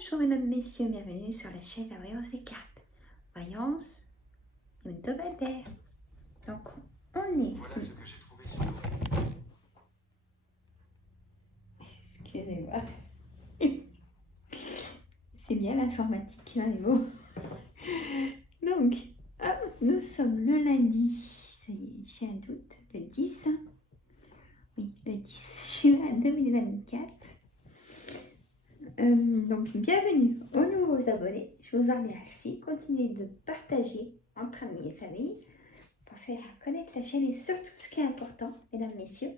Bonjour mesdames, messieurs, bienvenue sur la chaîne La Voyance des cartes. Voyance hebdomadaire. Donc on est... Voilà ce que j'ai trouvé sur le web. Excusez-moi. C'est bien l'informatique, hein, mais bon. Donc, nous sommes le lundi, ça y est, j'ai un doute, le 10. Oui, le 10 juin 2024. Donc, bienvenue aux nouveaux abonnés. Je vous en remercie. Continuez de partager entre amis et famille pour faire connaître la chaîne et surtout ce qui est important, mesdames, messieurs,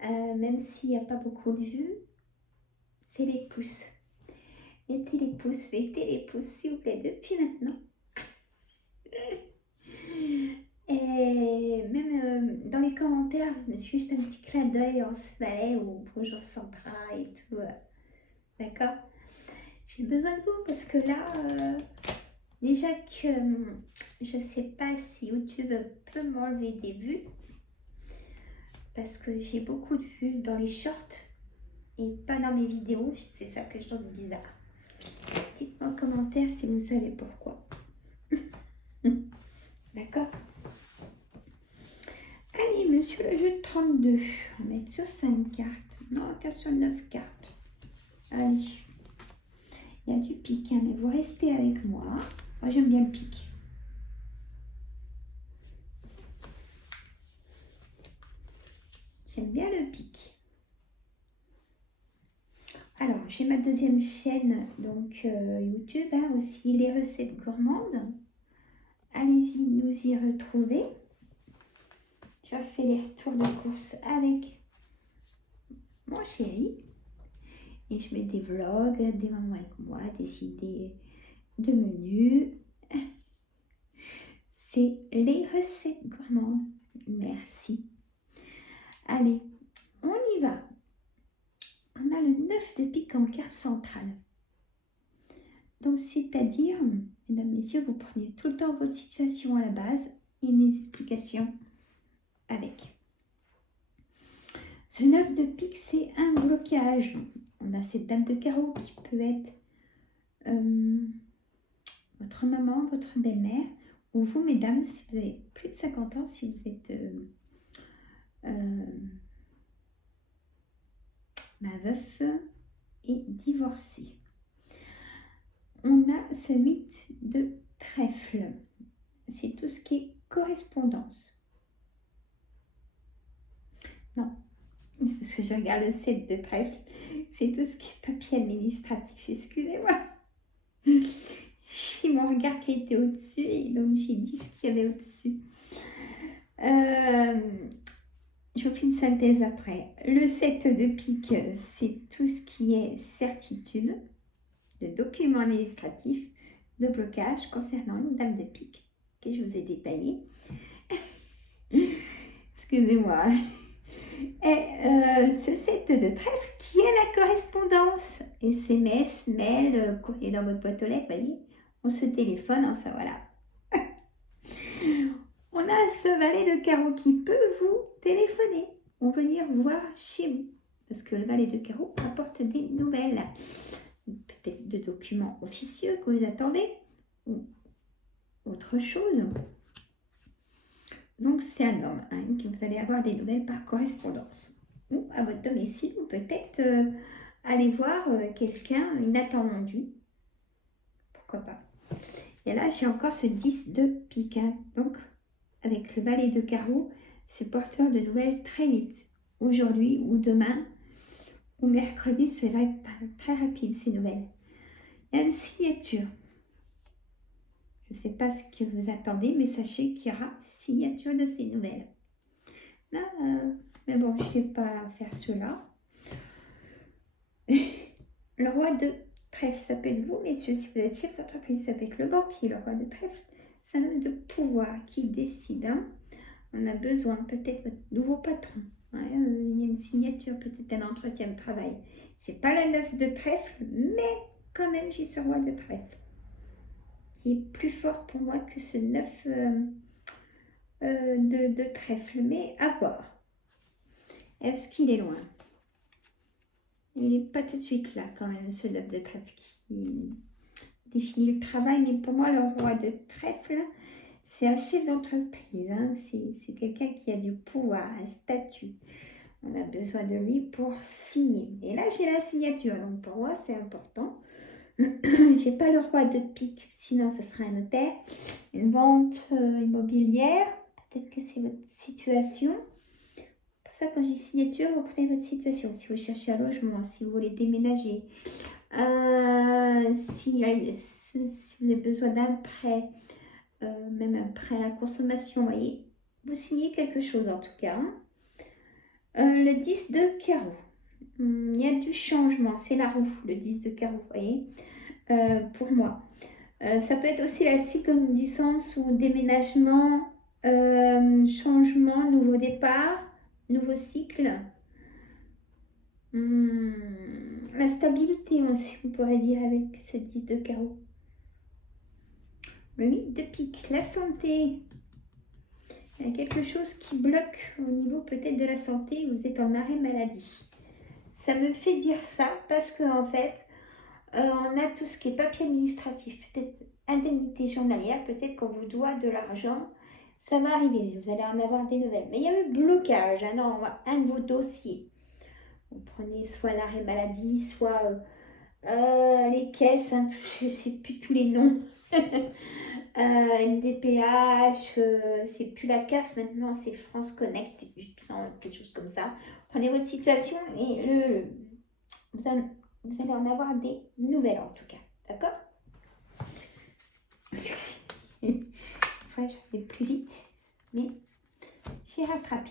même s'il n'y a pas beaucoup de vues, c'est les pouces. Mettez les pouces, s'il vous plaît, depuis maintenant. Et même dans les commentaires, juste un petit clin d'œil en smalais ou bonjour Sandra et tout. D'accord? J'ai besoin de vous parce que là, déjà que je ne sais pas si YouTube peut m'enlever des vues parce que j'ai beaucoup de vues dans les shorts et pas dans mes vidéos. C'est ça que je trouve bizarre. Dites-moi en commentaire si vous savez pourquoi. D'accord? Allez, monsieur le jeu de 32. On va mettre sur 5 cartes. Non, on va faire sur 9 cartes. Allez. Il y a du pique, hein, mais vous restez avec moi. Moi, j'aime bien le pique. J'aime bien le pique. Alors, j'ai ma deuxième chaîne, donc YouTube, hein, aussi les recettes gourmandes. Allez-y, nous y retrouver. Je fais les retours de course avec mon chéri. Et je mets des vlogs, des moments avec moi, des idées de menus. C'est les recettes gourmandes. Merci. Allez, on y va. On a le 9 de pique en carte centrale. Donc, c'est-à-dire, mesdames, messieurs, vous prenez tout le temps votre situation à la base et mes explications avec. Ce 9 de pique, c'est un blocage. On a cette dame de carreau qui peut être votre maman, votre belle-mère, ou vous, mesdames, si vous avez plus de 50 ans, si vous êtes ma veuf et divorcé. On a ce 8 de trèfle. C'est tout ce qui est correspondance. Non, c'est parce que je regarde le 7 de trèfle. C'est tout ce qui est papier administratif. Excusez-moi. J'ai mon regard qui était au-dessus et donc j'ai dit ce qu'il y avait au-dessus. Je vous fais une synthèse après. Le 7 de pique, c'est tout ce qui est certitude, de documents administratifs, de blocage concernant une dame de pique que je vous ai détaillé. Excusez-moi. Et ce 7 de trèfle qui est la correspondance. SMS, mail, courrier dans votre boîte aux lettres, voyez. On se téléphone, enfin voilà. On a ce valet de carreau qui peut vous téléphoner ou venir voir chez vous. Parce que le valet de carreau apporte des nouvelles. Peut-être de documents officieux que vous attendez ou autre chose. Donc c'est un homme hein, que vous allez avoir des nouvelles par correspondance. Ou à votre domicile ou peut-être aller voir quelqu'un inattendu. Pourquoi pas. Et là j'ai encore ce 10 de pique. Hein. Donc avec le valet de carreau, c'est porteur de nouvelles très vite. Aujourd'hui ou demain ou mercredi, ça va être très rapide ces nouvelles. Il y a une signature. Je ne sais pas ce que vous attendez, mais sachez qu'il y aura signature de ces nouvelles. Là, mais bon, je ne vais pas faire cela. Le roi de trèfle, ça peut être vous, messieurs, si vous êtes chef d'entreprise, ça peut être le banquier, le roi de trèfle. C'est un homme de pouvoir qui décide. Hein. On a besoin peut-être de nouveau patron. Hein. Il y a une signature, peut-être un entretien de travail. Je n'ai pas la 9 de trèfle, mais quand même, j'ai ce roi de trèfle qui est plus fort pour moi que ce 9 de trèfle. Mais à voir. Est-ce qu'il est loin? Il n'est pas tout de suite là quand même, ce 9 de trèfle qui définit le travail. Mais pour moi, le roi de trèfle, c'est un chef d'entreprise. Hein. C'est quelqu'un qui a du pouvoir, un statut. On a besoin de lui pour signer. Et là, j'ai la signature. Donc pour moi, c'est important. J'ai pas le roi de pique, sinon ce sera un notaire. Une vente immobilière. Peut-être que c'est votre situation. Pour ça, quand j'ai signature, vous prenez votre situation. Si vous cherchez un logement, si vous voulez déménager, si vous avez besoin d'un prêt, même un prêt à la consommation, vous voyez, vous signez quelque chose en tout cas. Hein. Le 10 de carreau. Il y a du changement, c'est la roue, le 10 de carreau, vous voyez, pour moi. Ça peut être aussi la cyclone du sens où déménagement, changement, nouveau départ, nouveau cycle. La stabilité aussi, on pourrait dire avec ce 10 de carreau. Le 8 de pique, la santé. Il y a quelque chose qui bloque au niveau peut-être de la santé, vous êtes en arrêt maladie. Ça me fait dire ça parce qu'en fait, on a tout ce qui est papier administratif, peut-être indemnité journalière, peut-être qu'on vous doit de l'argent. Ça va arriver, vous allez en avoir des nouvelles. Mais il y a eu blocage dans un de vos dossiers. Vous prenez soit l'arrêt maladie, soit les caisses, hein, je ne sais plus tous les noms. NDPH, c'est plus la CAF maintenant, c'est France Connect, quelque chose comme ça. Prenez votre situation et vous allez en avoir des nouvelles en tout cas, d'accord? Ouais, je vais plus vite, mais j'ai rattrapé.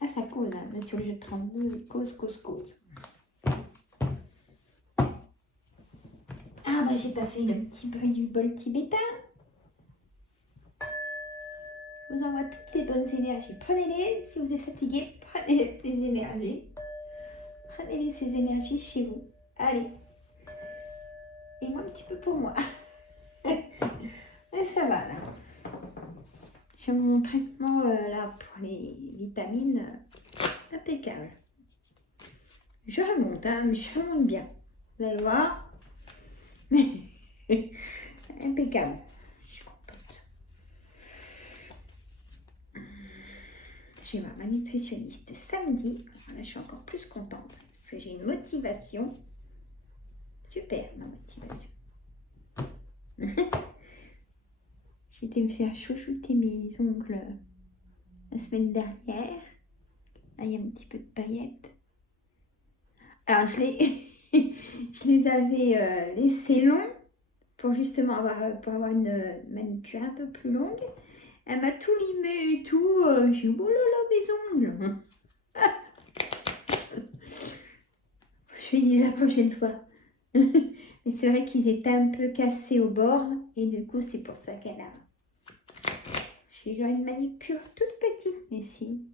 Ah, ça cause, hein, monsieur le jeu de 32, cause. Ah, bah j'ai pas fait le petit bruit du bol tibétain. Je vous envoie toutes les bonnes énergies. Prenez-les, si vous êtes fatigué, prenez ces énergies. Prenez ces énergies chez vous. Allez. Et moi, un petit peu pour moi. Et ça va, là. J'ai mon traitement, là, pour les vitamines, impeccable. Je remonte, hein, mais je remonte bien. Vous allez voir. Impeccable. Je suis contente. Je vais voir ma nutritionniste samedi. Là, je suis encore plus contente parce que j'ai une motivation. Super, ma motivation. J'ai été me faire chouchouter mes ongles la semaine dernière. Là, il y a un petit peu de paillettes. Alors, je les avais laissés longs pour justement avoir une manicure un peu plus longue. Elle m'a tout limé et tout. J'ai dit, oh là là, mes ongles. Je lui dis la prochaine fois. Mais c'est vrai qu'ils étaient un peu cassés au bord. Et du coup, c'est pour ça qu'elle a... J'ai eu une manicure toute petite, mais si.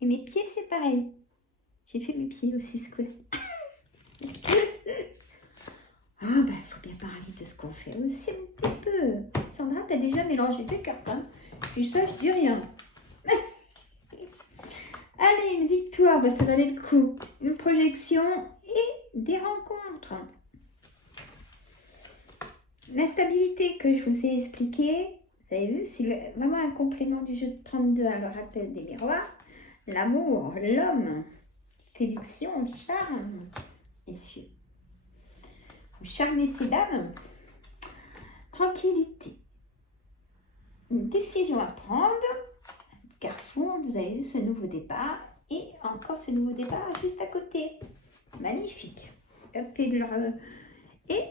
Et mes pieds, c'est pareil. J'ai fait mes pieds aussi ce coup-là. Ah, bah, il faut bien parler de ce qu'on fait aussi un petit peu. Sandra, t'as déjà mélangé tes cartes, hein. Et ça, je dis rien. Allez, une victoire, bah, ça valait le coup. Une projection et des rencontres. La stabilité que je vous ai expliquée, vous avez vu, c'est vraiment un complément du jeu de 32 à le rappel des miroirs. L'amour, l'homme, séduction, charme, messieurs. Vous charmez ces dames. Tranquillité. Une décision à prendre. Carrefour, vous avez vu ce nouveau départ. Et encore ce nouveau départ juste à côté. Magnifique. Et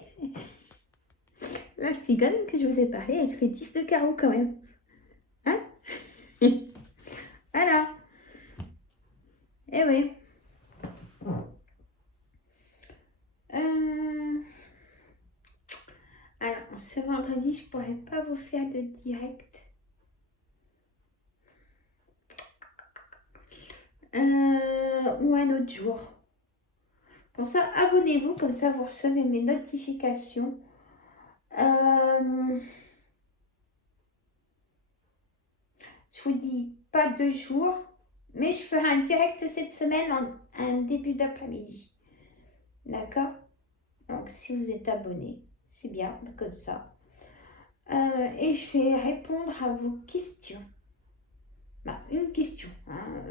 la cigogne que je vous ai parlé avec le 10 de carreau quand même. Hein? Voilà. Eh oui. Alors, ce vendredi, je ne pourrais pas vous faire de direct. Ou un autre jour. Pour ça, abonnez-vous, comme ça vous recevez mes notifications. Je vous dis pas 2 jours, mais je ferai un direct cette semaine un début d'après-midi. D'accord? Donc, si vous êtes abonné, c'est bien, comme ça. Et je vais répondre à vos questions. Bah, une question, hein,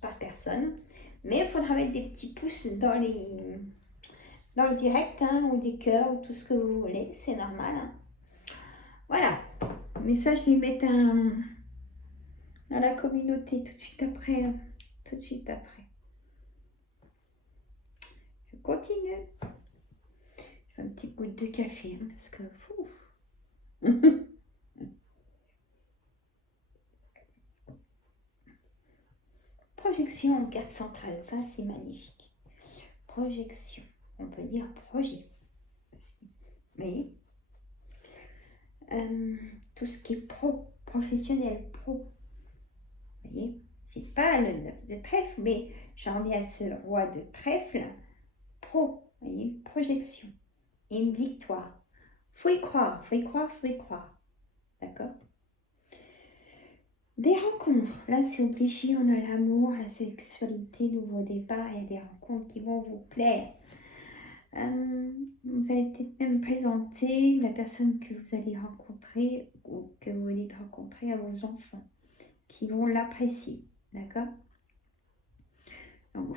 par personne. Mais il faudra mettre des petits pouces dans le direct, hein, ou des cœurs, ou tout ce que vous voulez. C'est normal. Hein. Voilà. Mais ça, je vais mettre dans la communauté tout de suite après. Hein. Tout de suite après. Je continue. Je fais un petit bout de café, hein, parce que... Fou. Projection en carte centrale, ça c'est magnifique. Projection, on peut dire projet aussi. Vous voyez tout ce qui est professionnel, pro. Vous voyez, j'ai pas le 9 de trèfle, mais j'en viens à ce roi de trèfle. Pro, vous voyez, projection. Et une victoire. Faut y croire, faut y croire, faut y croire. D'accord? Des rencontres, là c'est obligé, on a l'amour, la sexualité, nouveau départ, il y a des rencontres qui vont vous plaire. Vous allez peut-être même présenter la personne que vous allez rencontrer ou que vous venez de rencontrer à vos enfants, qui vont l'apprécier, d'accord? Donc,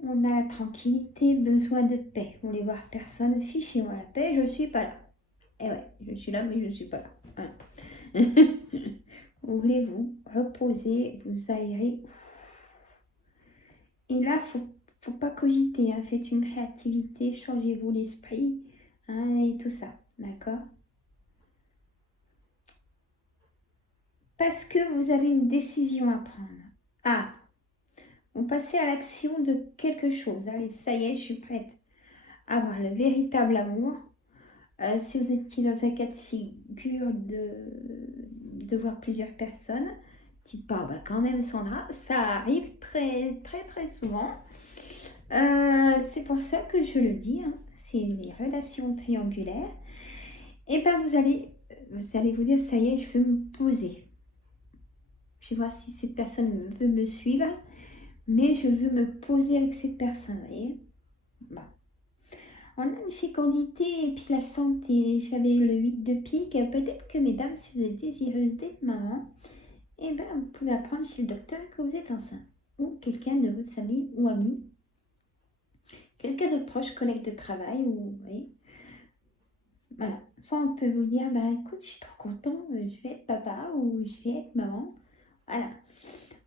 on a la tranquillité, besoin de paix. Vous voulez voir personne, fichez-moi la paix, je ne suis pas là. Eh ouais, je suis là, mais je ne suis pas là. Voilà. Voulez-vous reposer, vous aérer. Et là, faut pas cogiter, hein. Faites une créativité, changez-vous l'esprit, hein, et tout ça, d'accord? Parce que vous avez une décision à prendre. Ah, vous passez à l'action de quelque chose. Allez, ça y est, je suis prête à avoir le véritable amour. Si vous étiez dans un cas de figure de voir plusieurs personnes, dites pas, bah quand même Sandra, ça arrive très très très souvent. C'est pour ça que je le dis, hein, c'est les relations triangulaires. Et ben vous allez vous dire, ça y est, je veux me poser. Je vais voir si cette personne veut me suivre, mais je veux me poser avec cette personne, vous voyez. Bon. On a une fécondité et puis la santé. J'avais le 8 de pique. Peut-être que mesdames, si vous êtes désireuses d'être maman, eh ben, vous pouvez apprendre chez le docteur que vous êtes enceinte. Ou quelqu'un de votre famille ou ami. Quelqu'un de proche, collègue de travail. Ou, oui. Voilà. Soit on peut vous dire, bah écoute, je suis trop content, je vais être papa ou je vais être maman. Voilà.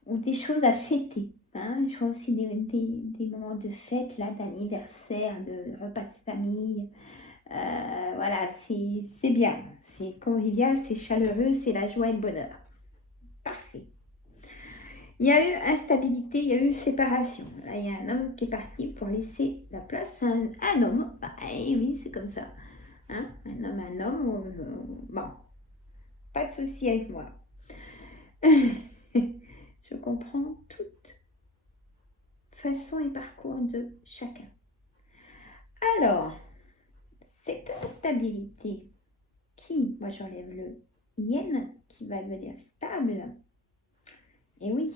Ou des choses à fêter. Hein. Je vois aussi des moments de fête, là, d'anniversaire, de repas de famille. Voilà, c'est bien, c'est convivial, c'est chaleureux, c'est la joie et le bonheur. Parfait. Il y a eu instabilité, il y a eu séparation. Là, il y a un homme qui est parti pour laisser la place à un homme. Bah, oui, c'est comme ça. Hein, un homme, bon, pas de souci avec moi. Je comprends toute façon et parcours de chacun. Alors, cette instabilité qui, moi j'enlève le yen, qui va devenir stable. Et oui.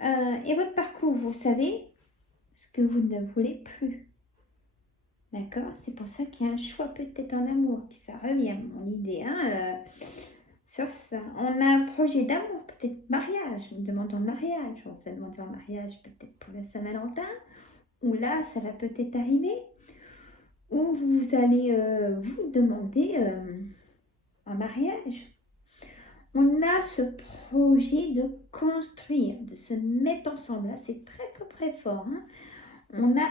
Et votre parcours, vous savez ce que vous ne voulez plus. D'accord? C'est pour ça qu'il y a un choix peut-être en amour, qui ça revient, mon idée, hein, sur ça. On a un projet d'amour, peut-être mariage, une demande en mariage. On vous a demandé en mariage peut-être pour la Saint-Valentin, ou là, ça va peut-être arriver, ou vous allez vous demander en mariage. On a ce projet de construire, de se mettre ensemble. Là, c'est très, très, très fort. Hein. On a,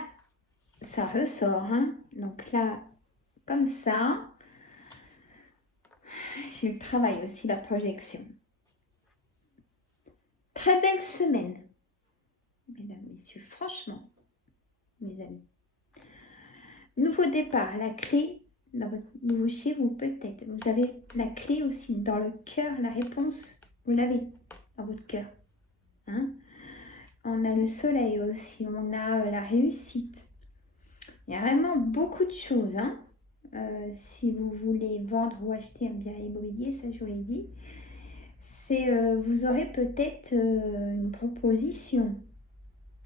ça ressort. Hein. Donc là, comme ça, j'ai le travail aussi, la projection. Très belle semaine, mesdames, messieurs. Franchement, mes amis. Nouveau départ, la clé dans votre nouveau chez vous, peut-être. Vous avez la clé aussi dans le cœur, la réponse, vous l'avez dans votre cœur. Hein? On a le soleil aussi, on a la réussite. Il y a vraiment beaucoup de choses. Hein? Si vous voulez vendre ou acheter un bien immobilier, ça je vous l'ai dit, c'est vous aurez peut-être une proposition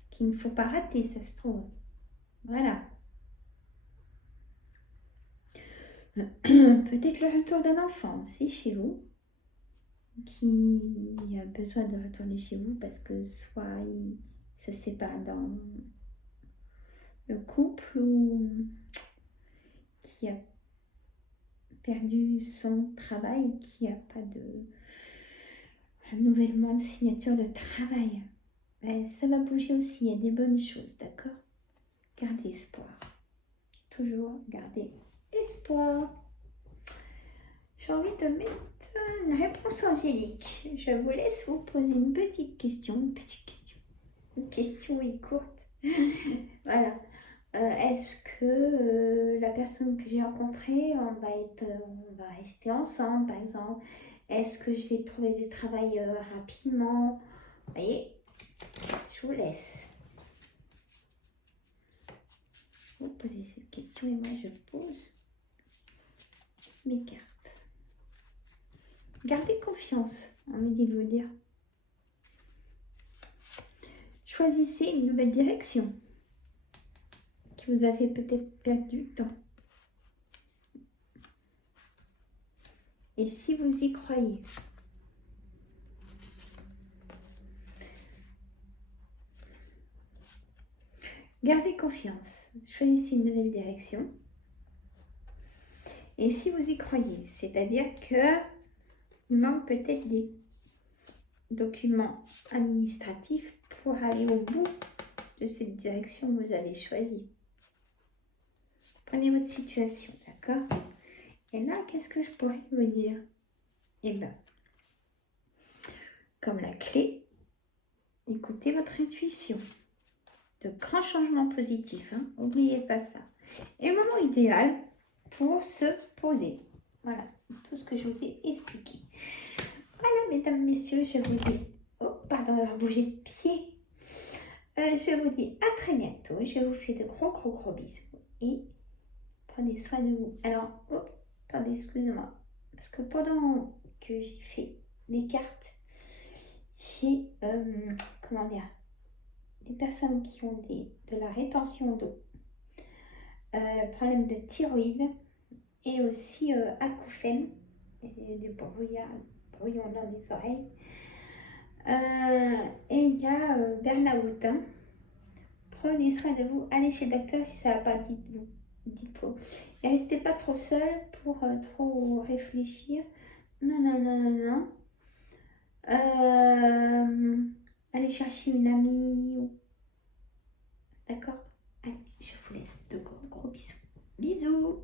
qu'il ne faut pas rater, ça se trouve. Voilà. Peut-être le retour d'un enfant aussi chez vous, qui a besoin de retourner chez vous parce que soit il se sépare dans le couple ou qui a perdu son travail, qui n'a pas de renouvellement de signature de travail. Mais ça va bouger aussi, il y a des bonnes choses, d'accord? Gardez espoir. Toujours garder espoir. J'ai envie de mettre une réponse angélique. Je vous laisse vous poser une petite question. Une question est courte. Voilà. Est-ce que la personne que j'ai rencontrée, on va rester ensemble, par exemple? Est-ce que je vais trouver du travail rapidement? Vous voyez, je vous laisse. Vous posez cette question et moi je pose mes cartes. Gardez confiance, envie de vous dire. Choisissez une nouvelle direction qui vous a fait peut-être perdre du temps. Et si vous y croyez, gardez confiance, choisissez une nouvelle direction. Et si vous y croyez, c'est-à-dire que il manque peut-être des documents administratifs pour aller au bout de cette direction que vous avez choisie. Prenez votre situation, d'accord? Et là, qu'est-ce que je pourrais vous dire? Eh bien, comme la clé, écoutez votre intuition. De grands changements positifs, hein? N'oubliez pas ça. Et le moment idéal pour se poser. Voilà, tout ce que je vous ai expliqué. Voilà, mesdames, messieurs, je vous dis... Oh, pardon d'avoir bougé de pied. Je vous dis à très bientôt. Je vous fais de gros bisous. Et prenez soin de vous. Alors, oh, attendez, excusez-moi. Parce que pendant que j'ai fait les cartes, j'ai, comment dire, des personnes qui ont de la rétention d'eau, problème de thyroïde et aussi acouphènes, et des brouillons dans les oreilles. Et il y a burn-out. Hein. Prenez soin de vous. Allez chez le docteur si ça va pas, dites-vous. Et restez pas trop seul pour trop réfléchir. Non. Allez chercher une amie. D'accord? Allez, je vous laisse de gros bisous. Bisous!